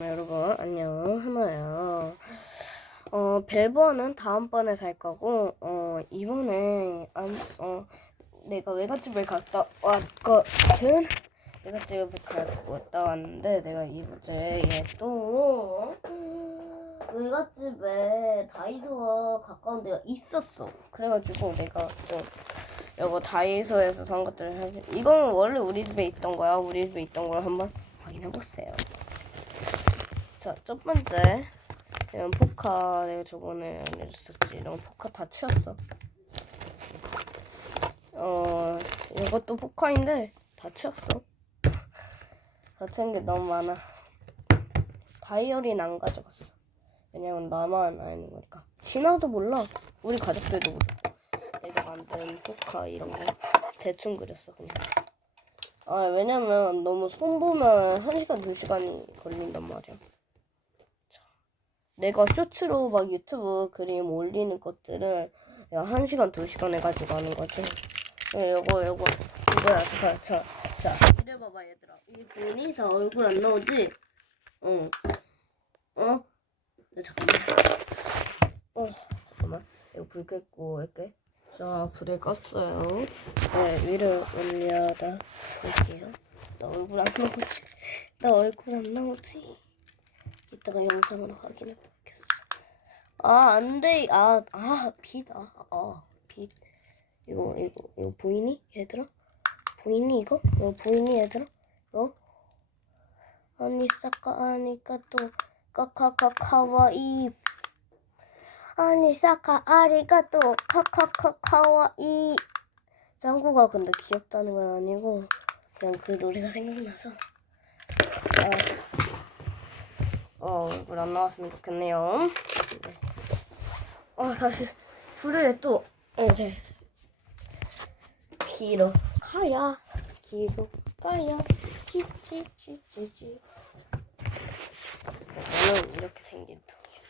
여러분 안녕 하나예요. 어 벨버는 다음번에 살 거고 어 이번에 안, 어 내가 외갓집을 갔다 왔거든. 외갓집을 갔다 왔는데 내가 이번에 얘또 외갓집에 다이소가 가까운 데가 있었어. 그래가지고 내가 좀 이거 다이소에서 산 것들을 사실 이거는 원래 우리 집에 있던 거야. 우리 집에 있던 걸 한번 확인해 보세요. 자, 첫 번째. 이런 포카 내가 저번에 알려줬었지. 이런 포카 다 치웠어. 어, 이것도 포카인데 다 치웠어. 다 치운 게 너무 많아. 바이올린 안 가져갔어. 왜냐면 나만 아는 거니까. 진아도 몰라. 우리 가족들도 몰라. 내가 만든 포카 이런 거 대충 그렸어 그냥. 아 왜냐면 너무 손 보면 1시간 2시간이 걸린단 말이야. 내가 쇼츠로 막 유튜브 그림 올리는 것들은 야, 1시간, 2시간 해가지고 하는 거지. 야, 요거, 요거, 이거야. 자, 자, 자. 이래 봐봐, 얘들아. 이 보니? 다 얼굴 안 나오지? 어. 어? 야, 잠깐만. 어, 잠깐만. 이거 불 끄고, 이렇게. 자, 불을 껐어요. 네, 위로 올려다 볼게요. 나 얼굴 안 나오지? 나 얼굴 안 나오지? 이따가 영상으로 확인해 보겠어. 아, 안 돼. 아, 아, 빛. 아, 아, 빛. 이거, 이거, 이거 보이니? 얘들아? 보이니, 이거? 이거 보이니, 얘들아? 이거? 아니, 싸까, 아니까 또, 까카카, 카와이. 아니, 싸까, 아리가 또, 카카카, 카와이. 짱구가 근데 귀엽다는 건 아니고, 그냥 그 노래가 생각나서. 아. 어, 얼굴 안 나왔으면 좋겠네요. 네. 어, 다시 불에 또 이제 길어 가야 길어 가야 찌찌찌찌찌 이거는 이렇게 생긴 통이야.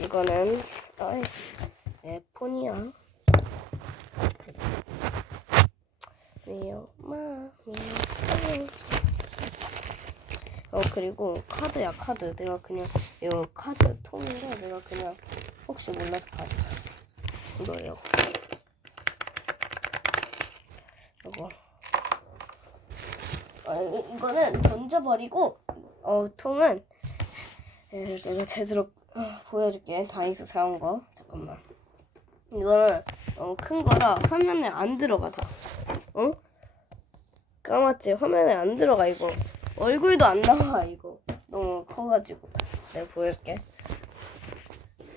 이거는 아이 내 폰이야. 미엄마 미엄마 어 그리고 카드야 카드. 내가 그냥 이거 카드 통인데 내가 그냥 혹시 몰라서 가져갔어. 이거예요. 이거. 아, 이- 이거는 던져버리고 어 통은 에, 내가 제대로 어, 보여줄게. 다이소 사온 거. 잠깐만. 이거는 어, 큰 거라 화면에 안 들어가 다. 어? 까맣지? 화면에 안 들어가 이거 얼굴도 안 나와 이거. 너무 커가지고. 내가 보여줄게.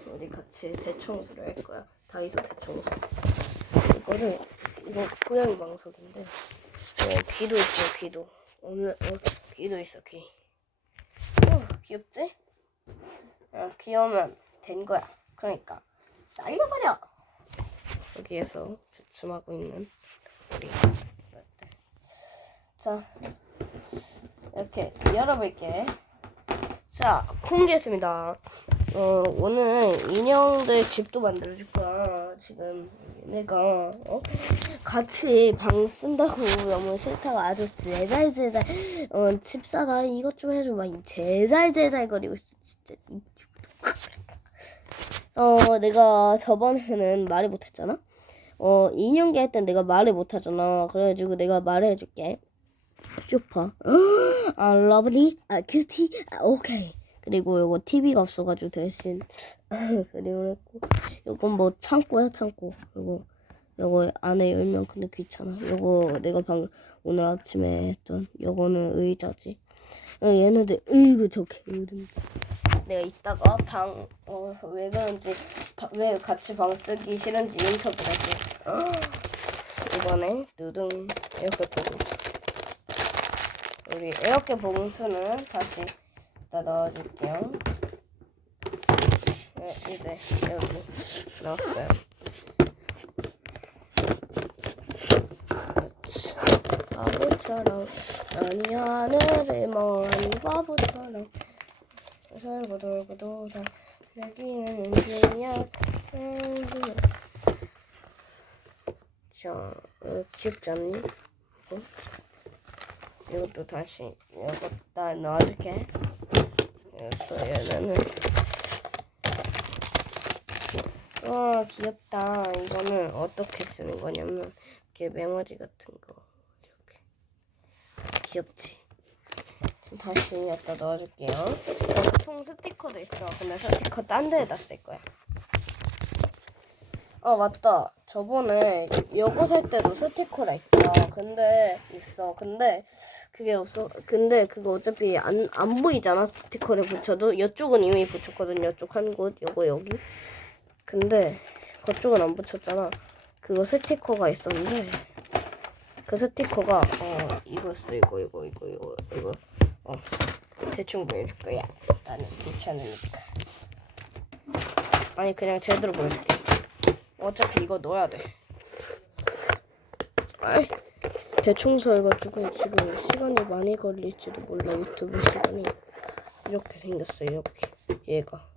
우리 같이 대청소를 할 거야. 다이소 대청소. 이거를 이거 고양이 망석인데. 어, 귀도 있어 귀도. 오늘 어, 귀도 있어 귀. 어, 귀엽지? 어, 귀여우면 된 거야. 그러니까. 날려버려! 여기에서 주춤하고 있는 우리 자 이렇게 열어볼게. 자, 공개했습니다. 어, 오늘 인형들 집도 만들어줄 거야. 지금 내가 어? 같이 방 쓴다고 너무 싫다고 아주 제잘제잘 어, 집 사다 이것 좀 해줘 막 제잘제잘 거리고 있어 진짜. 어, 내가 저번에는 말을 못했잖아. 어, 인형계 할땐 내가 말을 못하잖아. 그래가지고 내가 말해줄게. 슈퍼. 아, 러블리. 아, 큐티. 아, 오케이. 그리고 요거 TV가 없어가지고 대신 그리고 했고 요건 뭐 창고야 창고. 요거 요거 안에 열면 근데 귀찮아. 요거 내가 방 오늘 아침에 했던 요거는 의자지. 어, 얘네들 으이구 저 게으름. 내가 이따가 방 어 왜 그런지 바- 왜 같이 방 쓰기 싫은지 인터뷰 할게. 이번에 누둥 이렇게 보고. 우리 이렇게 봉투는 다시 다 넣어줄게요. 네, 이제 여기 넣었어요. 그렇지. 바보처럼 아니 하늘을 멍하니 바보처럼 살고 돌고 돌아 내기는 인생이야 자, 어, 귀엽지 않니? 이거? 이것도 다시 이것다 넣어줄게. 붙이면은 와 귀엽다. 이거는 어떻게 쓰는 거냐면 이렇게 맹아지 같은 거 이렇게 귀엽지. 다시 여기다 넣어줄게요. 여기 통 스티커도 있어. 근데 스티커 딴 데에다 쓸 거야. 아 맞다. 저번에 요거 살 때도 스티커가 있다. 근데 있어. 근데 그게 없어. 근데 그거 어차피 안, 안 보이잖아. 스티커를 붙여도 이쪽은 이미 붙였거든요. 이쪽 한 곳, 요거 여기. 근데 그쪽은 안 붙였잖아. 그거 스티커가 있었는데 그 스티커가 어 이거 써 이거 이거 이거 이거 이거 어 대충 보여줄 거야. 나는 귀찮으니까. 아니 그냥 제대로 보여줄게. 어차피 이거 넣어야 돼. 아이 대충 써가지고 지금 시간이 많이 걸릴지도 몰라 유튜브 시간이 이렇게 생겼어 이렇게 얘가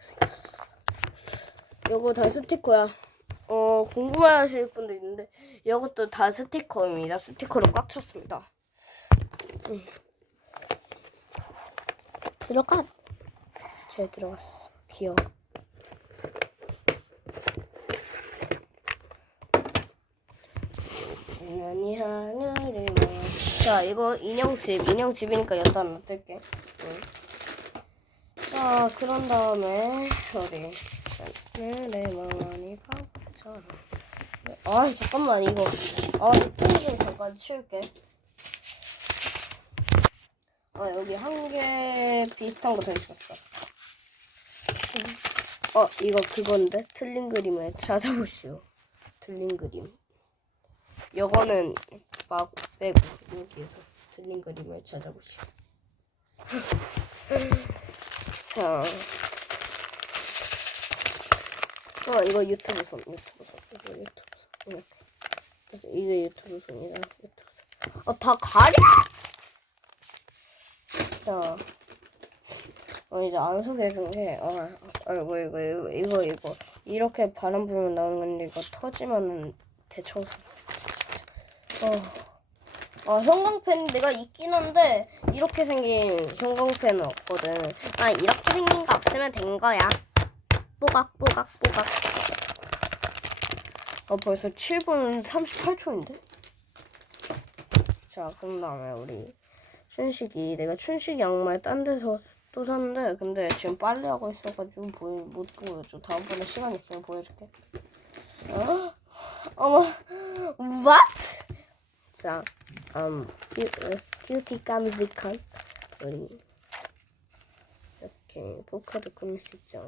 생겼어. 요거 다 스티커야. 어 궁금해하실 분도 있는데 이것도 다 스티커입니다. 스티커로 꽉 찼습니다. 음. 들어가. 잘 들어갔어. 귀여워. 유난히 하늘을 뭐. 자 이거 인형집 인형집이니까 여기다 놔둘게. 응. 자 그런 다음에 우리 하늘의 멍하니 바보처럼 아 잠깐만 이거. 아 통좀 잠깐 치울게. 아 여기 한 개 비슷한 거 더 있었어. 어 이거 그건데? 틀린 그림을 찾아보시오. 틀린 그림 요거는 막 빼고 여기에서 틀린 그림을 찾아보시오. 자, 어 이거 유튜브 손, 유튜브 손, 이거 유튜브 손, 이렇게. 이게 유튜브 손이다, 유튜브 손. 어다 가려! 자, 어 이제 안 소개해준 게, 어, 아이고 이거 이거 이거 이거 이렇게 바람 불면 나오는 건데 이거 터지면은 대청소. 어, 어, 형광펜 내가 있긴 한데 이렇게 생긴 형광펜은 없거든. 아 이렇게 생긴 거 없으면 된 거야. 뽀각 뽀각 뽀각. 어 벌써 7분 38초인데? 자 그런 다음에 우리 춘식이 내가 춘식 양말 딴 데서 또 샀는데 근데 지금 빨래 하고 있어가지고 보여 못 보여줘. 다음번에 시간 있으면 보여줄게. 어? 어머, what? 어, 뷰티 깜찍한 우리 이렇게 포카도 꾸밀 수 있죠.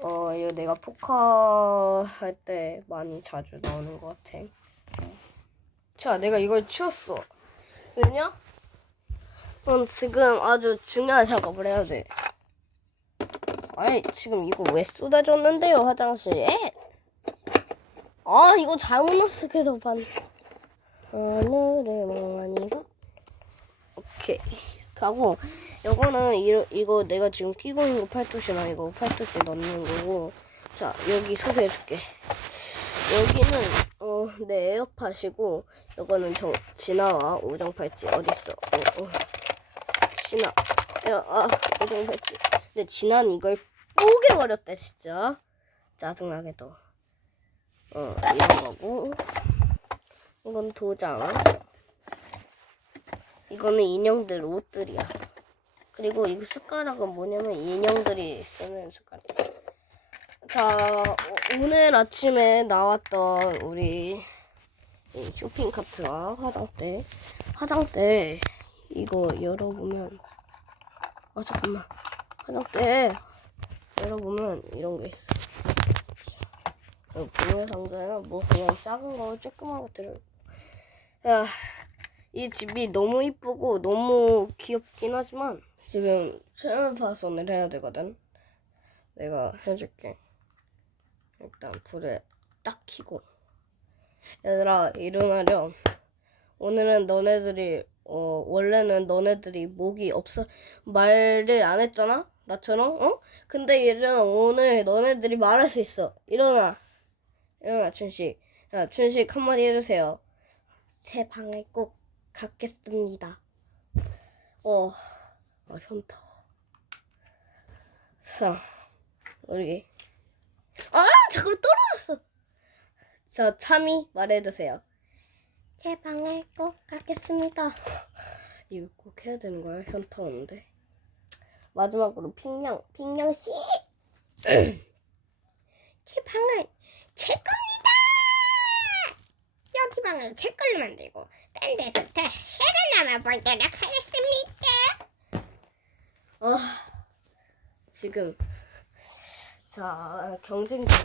어, 이거 내가 포카 할 때 많이 자주 나오는 것 같아. 자, 내가 이걸 치웠어. 왜냐? 넌 지금 아주 중요한 작업을 해야 돼. 아니, 지금 이거 왜 쏟아졌는데요, 화장실에? 아 이거 잘못 넣었어 그래서 반. 하늘의 멍하니가 오케이. 가고 이거는 이, 이거 내가 지금 끼고 있는 거 팔토시나 이거 팔토시 넣는 거고 자 여기 소개해줄게. 여기는 어 내 에어팟이고 이거는 정 진아와 우정 팔찌 어딨어? 어, 어. 진아. 야 아 우정 팔찌. 근데 진아는 이걸 뽀개 버렸대 진짜. 짜증나게도 어, 이런 거고. 이건 도장. 이거는 인형들 옷들이야. 그리고 이 숟가락은 뭐냐면 인형들이 쓰는 숟가락. 자, 오- 오늘 아침에 나왔던 우리 이 쇼핑 카트와 화장대. 화장대 이거 열어보면 아 잠깐만 화장대 열어보면 이런 게 있어. 비닐 상자에는 뭐 그냥 작은 거 조그만 것들을 야, 이 집이 너무 이쁘고 너무 귀엽긴 하지만 지금 채널 파손을 해야 되거든. 내가 해줄게. 일단 불에 딱 켜고. 얘들아 일어나렴. 오늘은 너네들이 어 원래는 너네들이 목이 없어 말을 안 했잖아? 나처럼? 어? 근데 일어나 오늘 너네들이 말할 수 있어. 일어나 일어나 춘식 야 춘식 한마디 해주세요 제 방을 꼭 갖겠습니다 어, 아, 현타. 자, 우리. 아, 잠깐 떨어졌어. 자, 참이 말해주세요. 제 방에 꼭 가겠습니다. 이거 꼭 해야 되는 거야? 현타 오는데. 마지막으로 핑냥, 핑냥 씨. 제 방은 제 겁니다. 여기 방은 제 걸로 만들고 딴 데서 다 남아 보도록 하겠습니다. 아 지금 자 경쟁자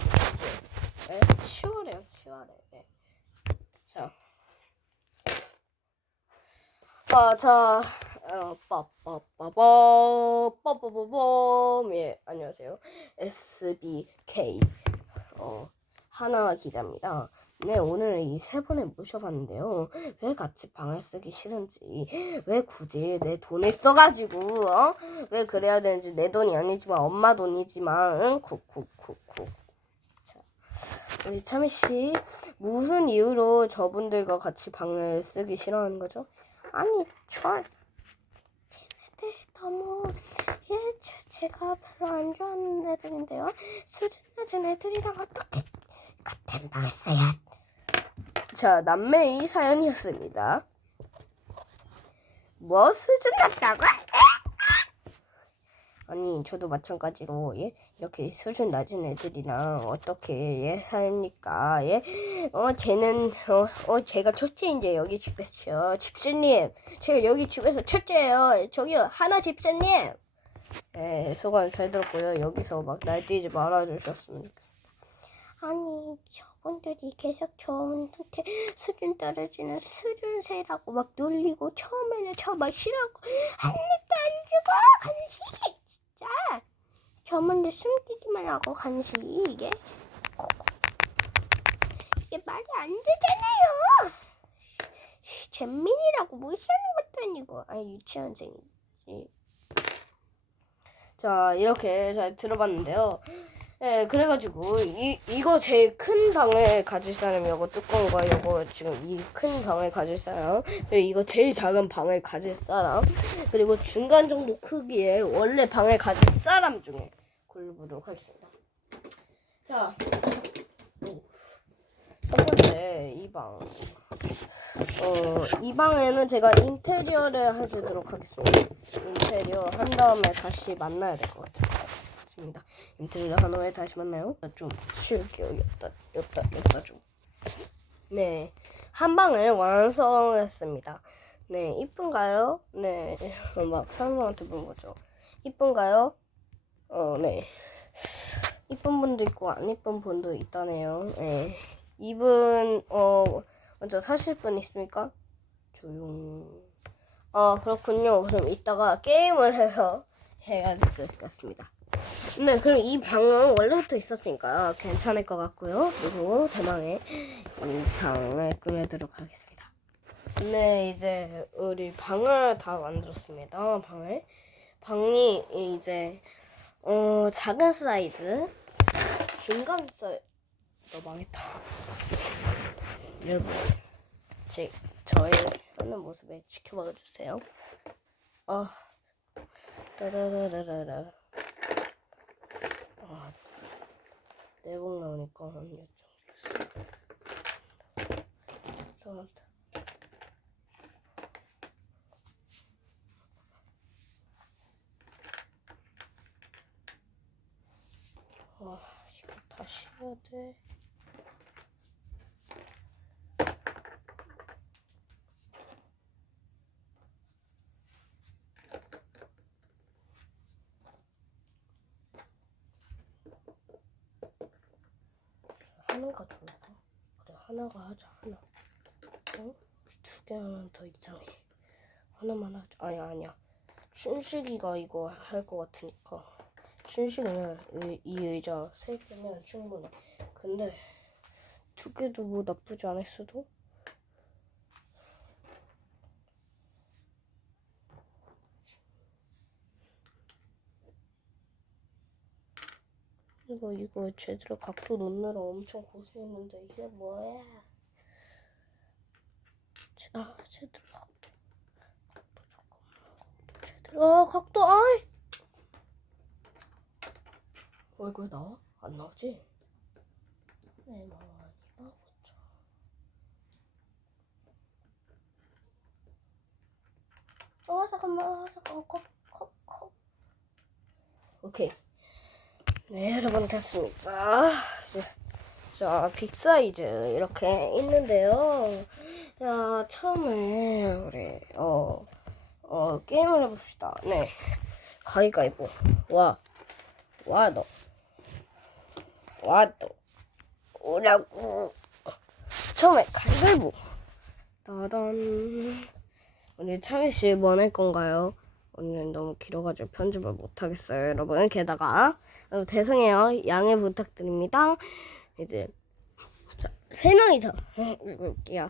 네, 치열해요 치열해. 네. 자. 아, 자, 어, 빠빠빠빠, 빠빠빠빠, 예, 안녕하세요. SBK, 어, 하나 기자입니다. 네, 오늘 이세 분을 모셔봤는데요. 왜 같이 방을 쓰기 싫은지, 왜 굳이 내 돈을 써가지고, 어? 왜 그래야 되는지, 내 돈이 아니지만, 엄마 돈이지만, 응? 쿡쿡쿡쿡. 자, 우리 차미씨, 무슨 이유로 저분들과 같이 방을 쓰기 싫어하는 거죠? 아니, 절, 쟤네들 너무, 예, 제- 제가 별로 안 좋아하는 애들인데요. 수준 낮은 애들이랑 어떻게 같은 방을 써야. 자, 남매의 사연이었습니다. 뭐 수준 낮다고? 아니, 저도 마찬가지로, 예, 이렇게 수준 낮은 애들이랑 어떻게, 예, 살니까, 예, 어, 쟤는, 어, 어, 제가 첫째인데, 여기 집에서, 집주님, 제가 여기 집에서 첫째예요. 저기요, 하나 집주님! 예, 소감 잘 들었고요. 여기서 막 날뛰지 말아주셨으면 좋겠습니다. 아니, 저분들이 계속 저한테 수준 떨어지는 수준세라고 막 놀리고, 처음에는 저 막 싫어하고, 한 입도 안 주고, 간식! 진짜! 저만들 숨기기만 하고, 간식, 이게. 이게 말이 안 되잖아요! 잼민이라고 무시하는 것도 아니고, 아니, 유치원생이지. 자, 이렇게 잘 들어봤는데요. 예, 그래가지고, 이, 이거 제일 큰 방을 가질 사람, 요거 뚜껑과 요거 지금 이 큰 방을 가질 사람, 이거 제일 작은 방을 가질 사람, 그리고 중간 정도 크기의 원래 방을 가질 사람 중에 골라보도록 하겠습니다. 자, 음, 첫 번째, 이 방. 어, 이 방에는 제가 인테리어를 해주도록 하겠습니다. 인테리어 한 다음에 다시 만나야 될 것 같 습니다. 인테리어 한 후에 다시 만나요. 좀 쉴게요. 여기다, 여기다, 여기다 좀. 네. 한 방을 완성했습니다. 네. 이쁜가요? 네. 어, 막 사람들한테 거죠. 이쁜가요? 어, 네. 이쁜 분도 있고 안 이쁜 분도 있다네요. 네. 이분, 어, 먼저 사실 분 있습니까? 조용. 아, 그렇군요. 그럼 이따가 게임을 해서 해야 될 것 같습니다. 네, 그럼 이 방은 원래부터 있었으니까 괜찮을 것 같고요. 그리고 대망의 이 방을 꾸며도록 하겠습니다. 네, 이제 우리 방을 다 만들었습니다. 방을. 방이 이제 어 작은 사이즈, 중간 사이즈. 너 망했다. 여러분, 제 저의 하는 모습을 지켜봐 주세요. 아, 따다다다다다. 아, 내곡 나오니까 한 또. 아, 이거 다시 해야 돼. 하나가 좋을까? 그래 하나가 하자 하나. 어? 두개 하면 더 이상해. 하나만 하자. 아니 아니야. 춘식이가 이거 할 것 같으니까. 춘식이는 이, 이 의자 세 개면 충분해. 근데 두 개도 뭐 나쁘지 않을 수도 이거 이거 제대로 각도 놓느라 엄청 고생했는데 이게 뭐야? 아 제대로 각도 각도 잠깐만 각도 어, 각도, 아이! 어, 이거 나와? 안 나오지? 네, 나와. 어, 잠깐만, 잠깐, 컵, 컵, 컵. 오케이. 네, 여러분, 됐습니다. 네. 자, 빅 사이즈, 이렇게 있는데요. 자, 처음에, 우리, 어, 어, 게임을 해봅시다. 네. 가위가위보. 와. 와, 너. 와, 너. 오라고. 처음에 가위가위보. 따단. 오늘 창희 씨뭐 할 건가요? 오늘 너무 길어가지고 편집을 못 하겠어요, 여러분. 게다가 어, 죄송해요, 양해 부탁드립니다. 이제 자, 세 명이서 읽을게요.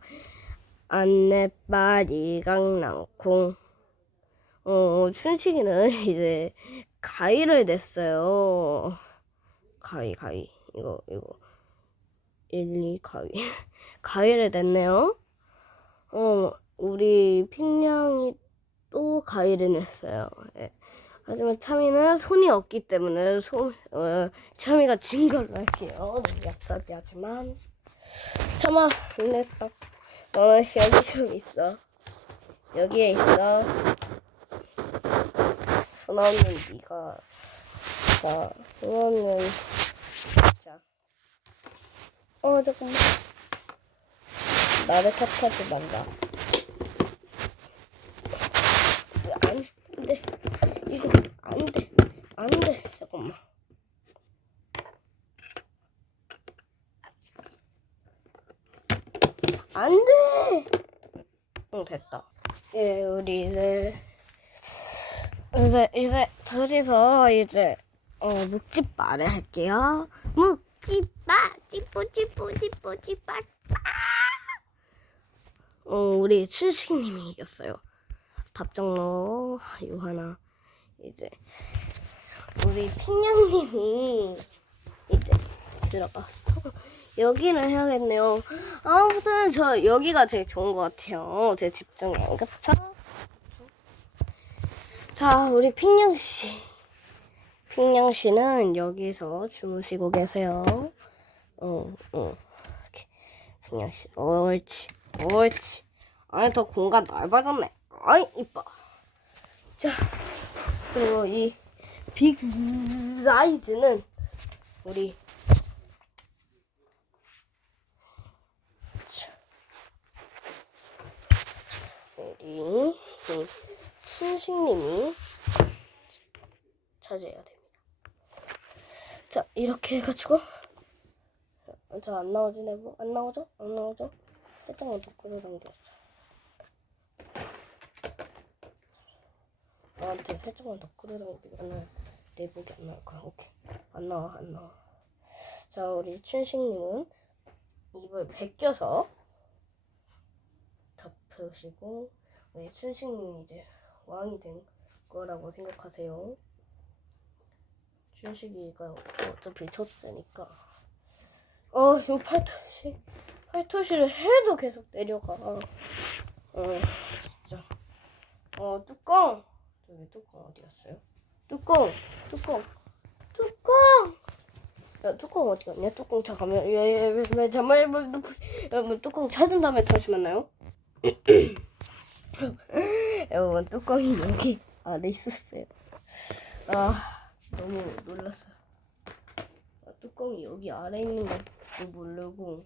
안내빨 이 강낭콩. 어, 춘식이는 이제 가위를 냈어요. 가위, 가위. 이거, 이거. 1, 2 가위. 가위를 냈네요. 어, 우리 핑냥이 또 가위를 냈어요. 예. 하지만 참이는 손이 없기 때문에 손, 어, 참이가 진 걸로 할게요. 얍삽이 하지만. 참아, 냈다. 너는 여기 좀 있어. 여기에 있어. 손 없는 네가. 자, 손 없는. 자. 어, 잠깐만. 나를 탓하지 말라. 안 돼. 이거 안 돼. 안 돼. 잠깐만. 안 돼. 응, 됐다. 예, 우리 이제 이제 이제 둘이서 이제 어 묵찌빠를 할게요. 묵찌빠 찌뿌 찌뿌 찌뿌 찌빠 어 우리 춘식님이 이겼어요. 답정로 요하나 이제 우리 핑냥님이 이제 들어갔어. 여기를 해야겠네요. 아무튼 저 여기가 제일 좋은 것 같아요. 제 집중에 그쵸? 자 우리 핑냥 씨, 핑냥 씨는 여기서 주무시고 계세요. 어, 어. 이렇게. 핑냥 씨, 옳지, 옳지. 아니 더 공간 넓어졌네. 아이 이뻐. 자 그리고 이 빅 사이즈는 우리 우리 이 친식님이 차지해야 됩니다. 자 이렇게 해가지고 자안 나오지 내부 안 나오죠? 안 나오죠? 살짝만 더 끌어당겨줘. 나한테 살짝만 더 끌어당기면 내복이 안 나올 거야. 오케이. 안 나와, 안 나와. 자, 우리 춘식님은 입을 벗겨서 덮으시고, 우리 춘식님이 이제 왕이 된 거라고 생각하세요. 춘식이가 어차피 첫째니까. 어, 지금 팔토시, 팔토시를 해도 계속 내려가. 어, 진짜. 어, 뚜껑! 여기 뚜껑 어디 갔어요? 뚜껑, 뚜껑, 뚜껑. 야 뚜껑 어디 갔냐? 뚜껑 잠깐만. 예예왜 잠깐만 여러분 뚜껑 찾은 다음에 다시 만나요. 여러분 뚜껑이 여기 안에 있었어요. 아 너무 놀랐어요. 아, 뚜껑이 여기 아래 있는 것도 모르고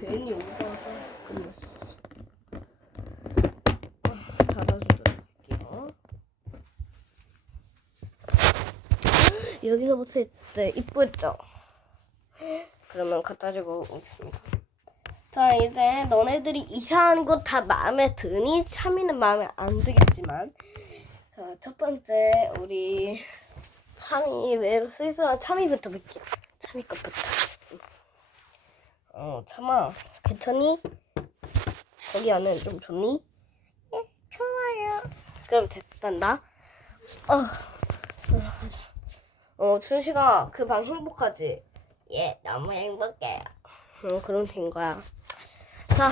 괜히 오다가 끝났어. 아, 닫아주도록 할게요. 여기서 봤을 때 이쁘죠? 그러면 갖다 주고 오겠습니다. 자, 이제 너네들이 이사하는 거다 마음에 드니? 참이는 마음에 안 들겠지만. 자, 첫 번째, 우리 참이, 외로 쓸쓸한 참이부터 볼게요. 참이 것부터. 어, 참아. 괜찮니? 거기 안에 좀 좋니? 예, 좋아요. 그럼 됐단다. 어, 어, 가자. 어, 춘식아, 그 방 행복하지? 예, 너무 행복해요. 어, 그럼 된 거야. 자,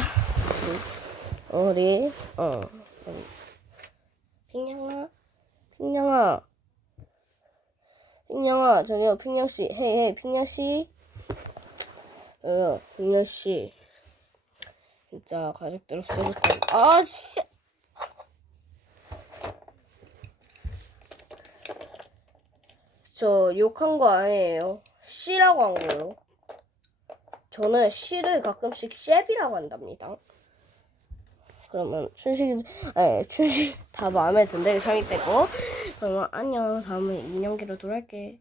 우리 어 핑냥아, 핑냥아, 핑냥아 저기요 핑냥 씨, 헤이 헤이 핑냥 씨, 어 핑냥 씨, 진짜 가족들 없어졌다. 아 씨. 저 욕한 거 아니에요. 씨라고 한 거예요. 저는 씨를 가끔씩 셰비라고 한답니다. 그러면 춘식이 아니 춘식 다 마음에 든대. 잠이 빼고. 그러면 안녕. 다음에 인형기로 돌아올게